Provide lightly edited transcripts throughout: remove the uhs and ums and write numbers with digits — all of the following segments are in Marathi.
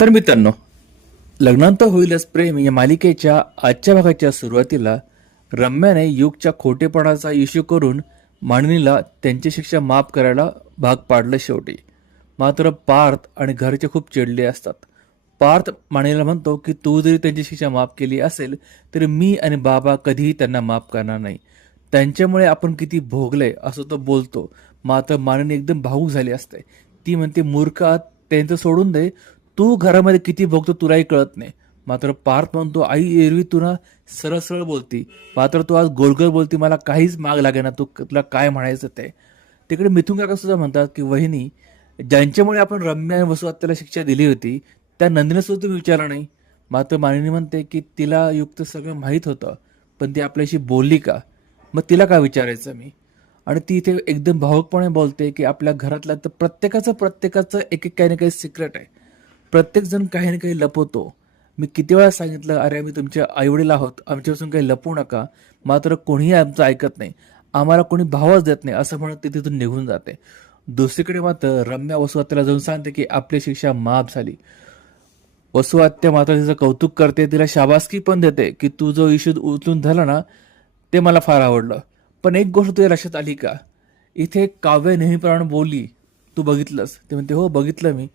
तर मित्रांनो, लग्नानंतर होईलच प्रेम या मालिकेच्या आजच्या भागाच्या सुरुवातीला रम्याने युगच्या खोटेपणाचा इश्यू करून मानिनीला त्यांची शिक्षा माफ करायला भाग पाडलं शेवटी. मात्र पार्थ आणि घरचे खूप चिडले असतात. पार्थ मानिनीला म्हणतो की तू जरी त्यांची शिक्षा माफ केली असेल तरी मी आणि बाबा कधीही त्यांना माफ करणार नाही. त्यांच्यामुळे आपण किती भोगले असं तो बोलतो. मात्र मानिनी एकदम भावूक झाली असते. ती म्हणते, मूर्खा, त्यांचं सोडून दे. तू घरामध्ये किती भोगतो तुलाही कळत नाही. मात्र पार्थ म्हणतो, आई एरवी तू ना सरळ सरळ बोलती, मात्र तू आज गोलगोल बोलती, मला काहीच माग लागेना, तुला काय म्हणायचं ते. तिकडे मिथुन काका सुद्धा म्हणतात की वहिनी, ज्यांच्यामुळे आपण रम्या आणि वसु आत्याला शिक्षा दिली होती त्या नंदिनी सुद्धा तुम्ही विचारलं नाही. मात्र मानिनी म्हणते की तिला युक्त सगळं माहीत होतं, पण ती आपल्याशी बोलली का? मग तिला काय विचारायचं मी? आणि ती इथे एकदम भावुकपणे बोलते की आपल्या घरातल्या तर प्रत्येकाचं एक एक काही ना काही सिक्रेट आहे. प्रत्येकजण काही ना काही लपवतो. मी किती वेळा सांगितलं, अरे आम्ही तुमचे आईवडील आहोत, आमच्यापासून काही लपवू नका. मात्र कोणीही आमचं ऐकत नाही. आम्हाला कोणी भावच देत नाही असं म्हणत ती तिथून निघून जाते. दुसरीकडे मात्र रम्या वसु आत्याला जाऊन सांगते की आपली शिक्षा माफ झाली. वसु आत्या मात्र तिचं कौतुक करते, तिला शाबासकी पण देते की तू जो इश्यू उचलून झाला ना ते मला फार आवडलं. पण एक गोष्ट तुझ्या लक्षात आली का? इथे काव्य नेहमीप्रमाणे बोलली, तू बघितलंस? ते म्हणते, हो बघितलं मी.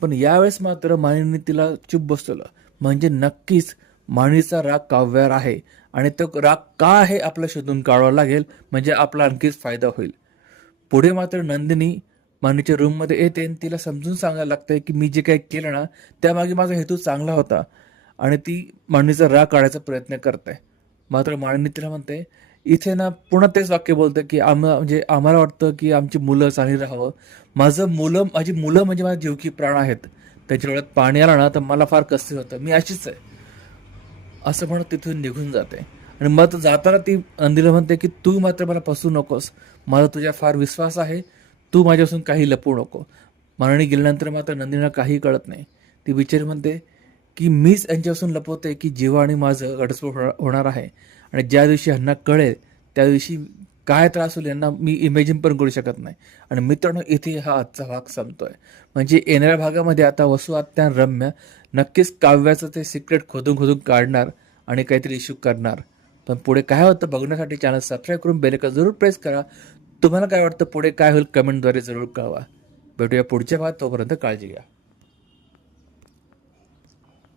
पण यावेळेस मात्र मानिनीने तिला चुप बसवलं. म्हणजे नक्कीच मानिनीचा राग काव्यावर आहे आणि तो राग का आहे आपला शोधून काढावा लागेल, म्हणजे आपला आणखीच फायदा होईल. पुढे मात्र नंदिनी मानिनीच्या रूममध्ये येते आणि तिला समजून सांगायला लागतंय की मी जे काही केलं ना त्यामागे माझा हेतू चांगला होता आणि ती मानिनीचा राग काढायचा प्रयत्न करते. मात्र मानिनी तिला म्हणते, इथे ना पुन्हा तेच वाक्य बोलतं की म्हणजे आम्हाला वाटतं की आमची मुलं चांगली राहावं. माझी मुलं म्हणजे माझ्या जीवकी प्राण आहेत. त्याच्या डोळ्यात पाणी आलं ना तर मला फार कसं होतं, मी अशीच आहे असं म्हणत तिथून निघून जाते. आणि मग जाताना ती नंदीला म्हणते की तू मात्र मला फसू नकोस, मला तुझ्या फार विश्वास आहे, तू माझ्यापासून काही लपवू नको. मानिनी गेल्यानंतर मात्र नंदिनीला काही कळत नाही. ती बिचारी म्हणते की मीच यांच्यापासून लपवते की जीवा आणि माझं घटस्फोट होणार आहे आणि ज्या दिवशी ह्यांना कळेल त्या दिवशी काय त्रास होईल यांना मी इमॅजिन पण करू शकत नाही. आणि मित्रांनो, इथे हा आजचा भाग संपतोय. म्हणजे येणाऱ्या भागामध्ये आता वसु आत्या आणि रम्या नक्कीच काव्याचं ते सिक्रेट खोदून खोदून काढणार आणि काहीतरी इश्यू करणार. पण पुढे काय होतं बघण्यासाठी चॅनल सबस्क्राईब करून बेल आयकॉन जरूर प्रेस करा. तुम्हाला काय वाटतं पुढे काय होईल कमेंटद्वारे जरूर कळवा. भेटूया पुढच्या भागात, तोपर्यंत काळजी घ्या.